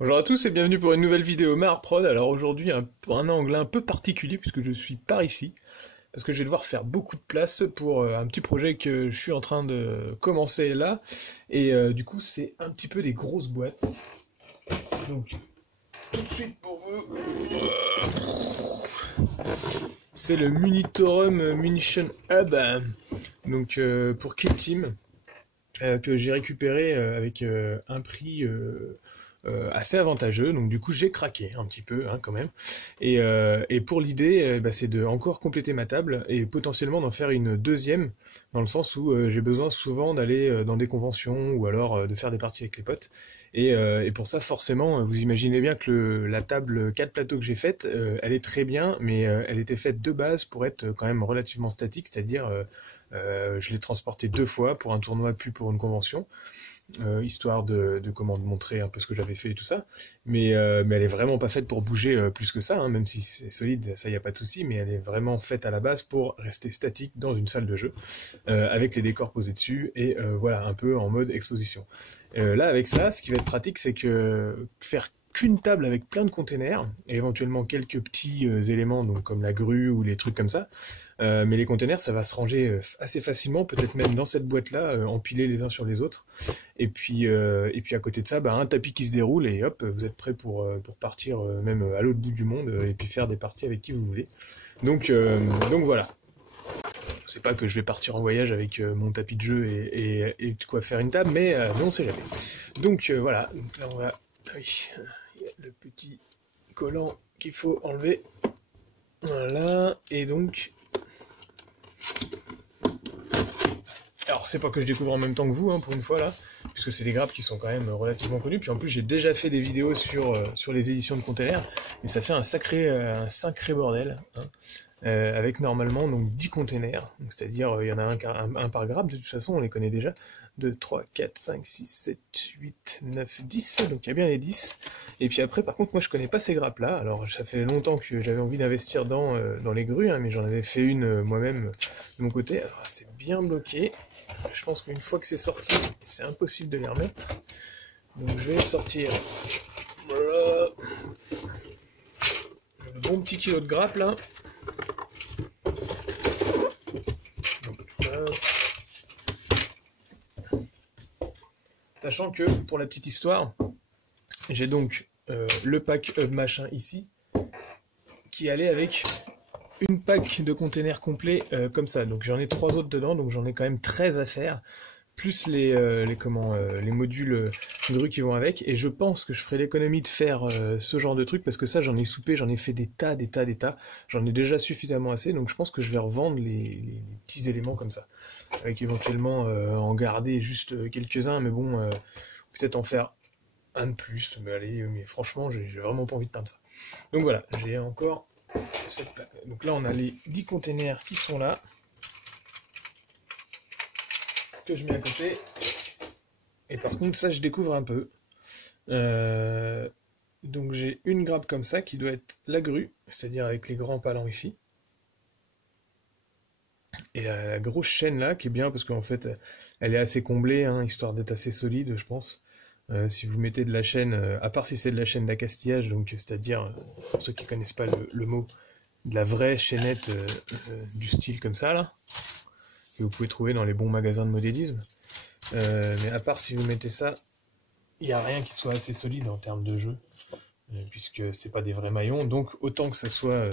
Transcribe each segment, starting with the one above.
Bonjour à tous et bienvenue pour une nouvelle vidéo Maharprod. Alors aujourd'hui un angle un peu particulier puisque je suis par ici, parce que je vais devoir faire beaucoup de place pour un petit projet que je suis en train de commencer là, et du coup c'est un petit peu des grosses boîtes. Donc tout de suite pour vous, c'est le Munitorum Munition Hub, donc pour Kill Team, que j'ai récupéré avec un prix assez avantageux, donc du coup j'ai craqué un petit peu hein, quand même. Et pour l'idée, bah, c'est de encore compléter ma table et potentiellement d'en faire une deuxième, dans le sens où j'ai besoin souvent d'aller dans des conventions ou alors de faire des parties avec les potes. Et pour ça, forcément, vous imaginez bien que la table 4 plateaux que j'ai faite, elle est très bien, mais elle était faite de base pour être quand même relativement statique, c'est-à-dire je l'ai transportée deux fois pour un tournoi puis pour une convention, histoire de comment de montrer un peu ce que j'avais fait et tout ça. Mais elle est vraiment pas faite pour bouger plus que ça, hein, même si c'est solide, ça y a pas de souci, mais elle est vraiment faite à la base pour rester statique dans une salle de jeu, avec les décors posés dessus, et voilà, un peu en mode exposition. Là, avec ça, ce qui va être pratique, c'est que faire qu'une table avec plein de containers, et éventuellement quelques petits éléments, donc comme la grue ou les trucs comme ça. Mais les containers, ça va se ranger assez facilement, peut-être même dans cette boîte-là, empilés les uns sur les autres. Et puis à côté de ça, bah, un tapis qui se déroule et hop, vous êtes prêt pour partir même à l'autre bout du monde et puis faire des parties avec qui vous voulez. Donc voilà. C'est pas que je vais partir en voyage avec mon tapis de jeu et de quoi faire une table, mais on sait jamais. Donc voilà. Donc là on va. Ah oui, il y a le petit collant qu'il faut enlever. Voilà. Et donc. Alors c'est pas que je découvre en même temps que vous, hein, pour une fois là, puisque c'est des grappes qui sont quand même relativement connues. Puis en plus j'ai déjà fait des vidéos sur les éditions de containers, et ça fait un sacré bordel, hein, avec normalement donc 10 containers, c'est-à-dire il y en a un par grappe, de toute façon on les connaît déjà, 2, 3, 4, 5, 6, 7, 8, 9, 10, donc il y a bien les 10. Et puis après par contre moi je connais pas ces grappes là, alors ça fait longtemps que j'avais envie d'investir dans les grues, hein, mais j'en avais fait une moi-même de mon côté, alors c'est bien bloqué. Je pense qu'une fois que c'est sorti, c'est impossible de les remettre. Donc je vais sortir. Voilà. Le bon petit kilo de grappe là. Donc, sachant que, pour la petite histoire, j'ai donc le pack hub machin ici, qui allait avec une pack de containers complets comme ça. Donc j'en ai 3 autres dedans, donc j'en ai quand même 13 à faire, plus les modules grues qui vont avec. Et je pense que je ferai l'économie de faire ce genre de truc, parce que ça j'en ai soupé, j'en ai fait des tas, des tas, des tas. J'en ai déjà suffisamment assez, donc je pense que je vais revendre les petits éléments comme ça, avec éventuellement en garder juste quelques-uns, mais bon, peut-être en faire un de plus. Mais allez, mais franchement, j'ai vraiment pas envie de peindre ça. Donc voilà, j'ai encore cette plaque. Donc là, on a les 10 containers qui sont là, que je mets à côté. Et par contre, ça, je découvre un peu. Euh, donc j'ai une grappe comme ça qui doit être la grue, c'est-à-dire avec les grands palans ici. Et la grosse chaîne là, qui est bien parce qu'en fait, elle est assez comblée, hein, histoire d'être assez solide, je pense. Si vous mettez de la chaîne, à part si c'est de la chaîne d'accastillage, donc c'est-à-dire, pour ceux qui connaissent pas le mot, de la vraie chaînette du style comme ça là, que vous pouvez trouver dans les bons magasins de modélisme. Mais à part si vous mettez ça, il n'y a rien qui soit assez solide en termes de jeu, puisque c'est pas des vrais maillons, donc autant que ça soit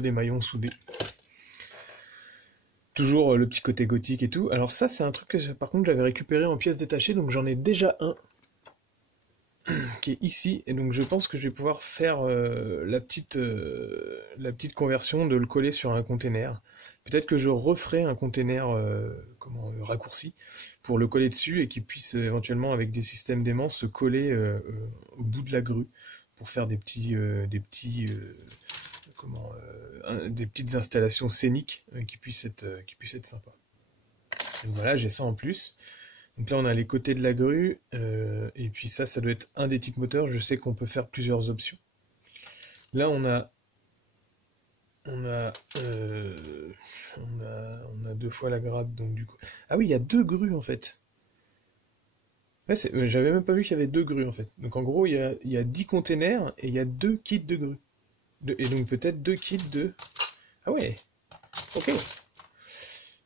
des maillons soudés. Toujours le petit côté gothique et tout. Alors ça, c'est un truc que par contre j'avais récupéré en pièces détachées, donc j'en ai déjà un qui est ici, et donc je pense que je vais pouvoir faire la petite conversion de le coller sur un container. Peut-être que je referai un container raccourci pour le coller dessus et qu'il puisse éventuellement avec des systèmes d'aimants se coller au bout de la grue pour faire des petites installations scéniques qui puissent être sympas. Donc voilà, j'ai ça en plus. Donc là, on a les côtés de la grue, et puis ça doit être un des types moteurs. Je sais qu'on peut faire plusieurs options. Là, on a, euh, on a deux fois la grappe, donc du coup. Ah oui, il y a deux grues en fait. Ouais, j'avais même pas vu qu'il y avait deux grues en fait. Donc en gros, il y a 10 containers et il y a deux kits de grues. Et donc peut-être deux kits de... Ah ouais, ok.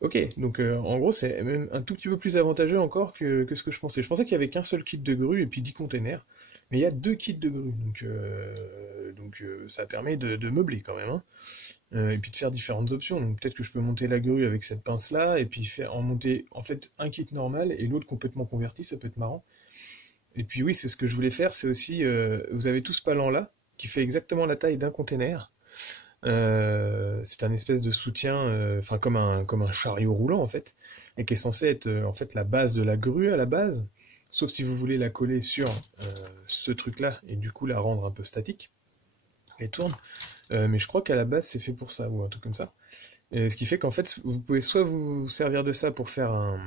Ok, donc en gros c'est même un tout petit peu plus avantageux encore que ce que je pensais. Je pensais qu'il y avait qu'un seul kit de grue et puis 10 containers. Mais il y a deux kits de grue, donc ça permet de meubler quand même, hein. Et puis de faire différentes options. Donc peut-être que je peux monter la grue avec cette pince-là, et puis faire en monter en fait un kit normal et l'autre complètement converti, ça peut être marrant. Et puis oui, c'est ce que je voulais faire, c'est aussi, vous avez tout ce palan-là, qui fait exactement la taille d'un container. C'est un espèce de soutien, enfin comme un chariot roulant en fait, et qui est censé être en fait la base de la grue à la base, sauf si vous voulez la coller sur ce truc-là et du coup la rendre un peu statique et tourne. Mais je crois qu'à la base c'est fait pour ça ou un truc comme ça. Et ce qui fait qu'en fait vous pouvez soit vous servir de ça pour faire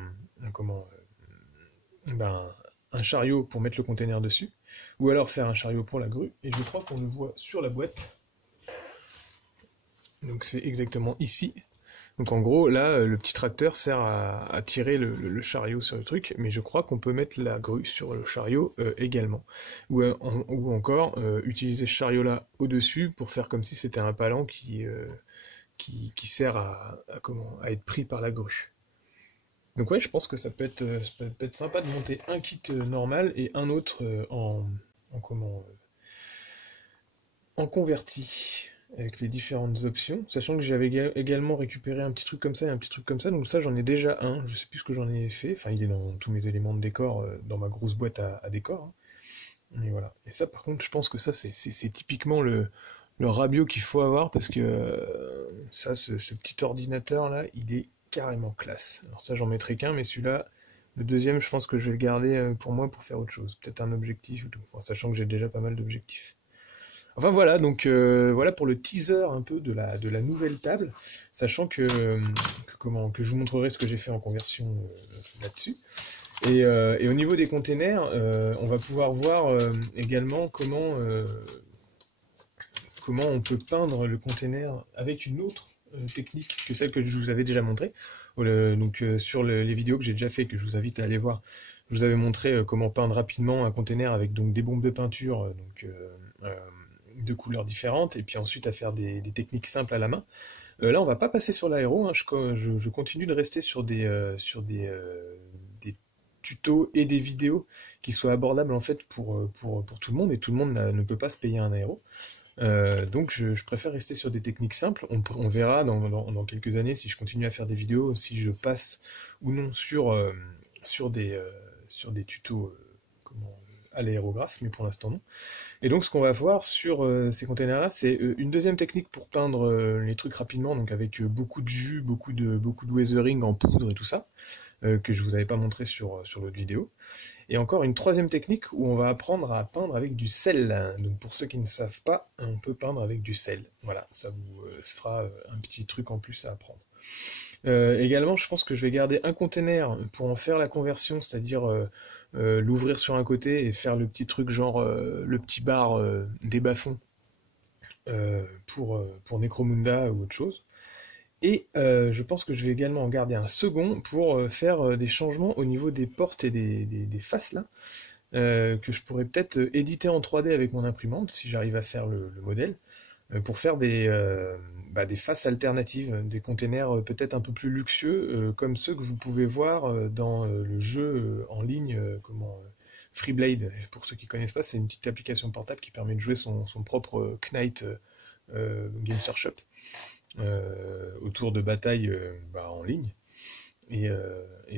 ben, un chariot pour mettre le container dessus, ou alors faire un chariot pour la grue. Et je crois qu'on le voit sur la boîte. Donc c'est exactement ici. Donc en gros, là, le petit tracteur sert à tirer le chariot sur le truc, mais je crois qu'on peut mettre la grue sur le chariot également. Ou encore utiliser ce chariot-là au-dessus pour faire comme si c'était un palan qui sert à être pris par la grue. Donc ouais, je pense que ça peut être sympa de monter un kit normal et un autre en converti, avec les différentes options, sachant que j'avais également récupéré un petit truc comme ça et un petit truc comme ça, donc ça j'en ai déjà un, je sais plus ce que j'en ai fait, enfin il est dans tous mes éléments de décor, dans ma grosse boîte à décor, hein. Et voilà. Et ça par contre je pense que ça c'est typiquement le rabio qu'il faut avoir, parce que ça, ce petit ordinateur là, il est carrément classe. Alors ça j'en mettrai qu'un, mais celui-là, le deuxième, je pense que je vais le garder pour moi pour faire autre chose, peut-être un objectif ou tout, enfin, sachant que j'ai déjà pas mal d'objectifs. Enfin voilà, donc voilà pour le teaser un peu de la nouvelle table, sachant que je vous montrerai ce que j'ai fait en conversion là-dessus. Et au niveau des containers, on va pouvoir voir également comment on peut peindre le container avec une autre technique que celle que je vous avais déjà montrée. Donc sur les vidéos que j'ai déjà fait, que je vous invite à aller voir, je vous avais montré comment peindre rapidement un container avec donc des bombes de peinture, de couleurs différentes, et puis ensuite à faire des techniques simples à la main. Là, on va pas passer sur l'aéro, hein. Je continue de rester sur des tutos et des vidéos qui soient abordables en fait pour tout le monde, et tout le monde ne peut pas se payer un aéro. Donc je préfère rester sur des techniques simples. On verra dans quelques années si je continue à faire des vidéos, si je passe ou non sur des tutos à l'aérographe, mais pour l'instant non. Et donc ce qu'on va voir sur ces containers-là, c'est une deuxième technique pour peindre les trucs rapidement, donc avec beaucoup de jus, beaucoup de weathering en poudre et tout ça, que je vous avais pas montré sur l'autre vidéo. Et encore une troisième technique où on va apprendre à peindre avec du sel. Donc pour ceux qui ne savent pas, on peut peindre avec du sel. Voilà, ça vous fera un petit truc en plus à apprendre. Également, je pense que je vais garder un container pour en faire la conversion, c'est-à-dire l'ouvrir sur un côté et faire le petit truc genre le petit bar des bas-fonds pour Necromunda ou autre chose. Et je pense que je vais également en garder un second pour faire des changements au niveau des portes et des faces là, que je pourrais peut-être éditer en 3D avec mon imprimante si j'arrive à faire le modèle, pour faire des faces alternatives, des containers peut-être un peu plus luxueux, comme ceux que vous pouvez voir dans le jeu en ligne, Freeblade. Pour ceux qui connaissent pas, c'est une petite application portable qui permet de jouer son propre Knight Game Workshop autour de batailles en ligne. Et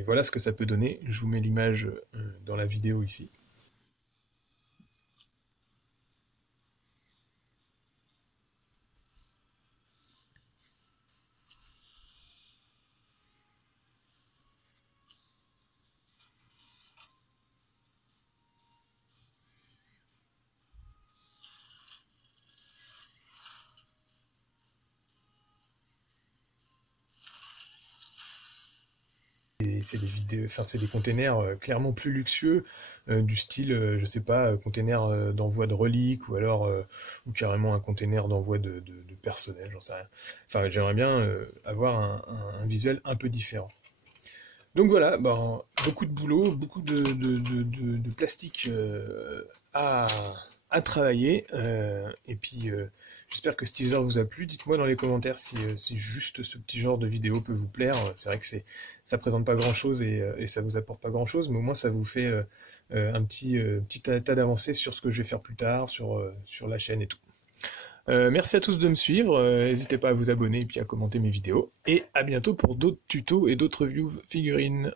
voilà ce que ça peut donner. Je vous mets l'image dans la vidéo ici. C'est des vidéos, enfin c'est des containers clairement plus luxueux, du style, je sais pas, container d'envoi de reliques, ou alors ou carrément un container d'envoi de personnel, j'en sais rien. Enfin, j'aimerais bien avoir un visuel un peu différent. Donc voilà, ben, beaucoup de boulot, beaucoup de plastique à, à travailler. Et puis j'espère que ce teaser vous a plu. Dites-moi dans les commentaires si juste ce petit genre de vidéo peut vous plaire. C'est vrai que ça présente pas grand-chose et ça vous apporte pas grand-chose, mais au moins ça vous fait un petit tas d'avancées sur ce que je vais faire plus tard, sur la chaîne et tout. Merci à tous de me suivre, n'hésitez pas à vous abonner et puis à commenter mes vidéos. Et à bientôt pour d'autres tutos et d'autres reviews figurines.